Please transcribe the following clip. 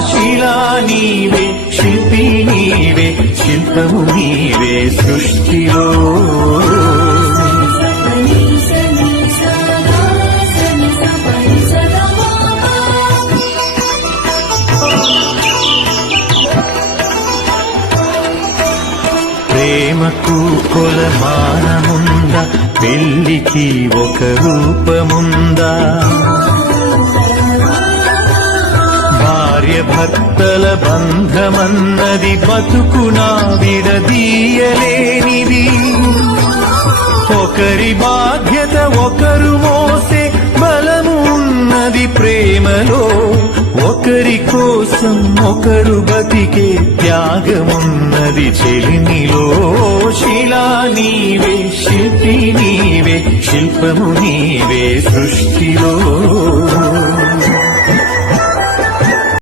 శిలా నీవే, శిల్పి నీవే, శిల్పము నీవే సృష్టిలో. ప్రేమకు కొలమానముందా, పెళ్లికి ఒక రూపముందా? భార్య భర్తల బంధమన్నది బతుకునా విడదీయలేనిది. ఒకరి బాధ్యత ఒకరు మోసే బలము ఉన్నది ప్రేమలో. ఒకరి కోసం ఒకరు బతికే త్యాగమున్నది చెలిమిలో. శిలా నీవే, శిల్పి నీవే, శిల్పము నీవే సృష్టిలో.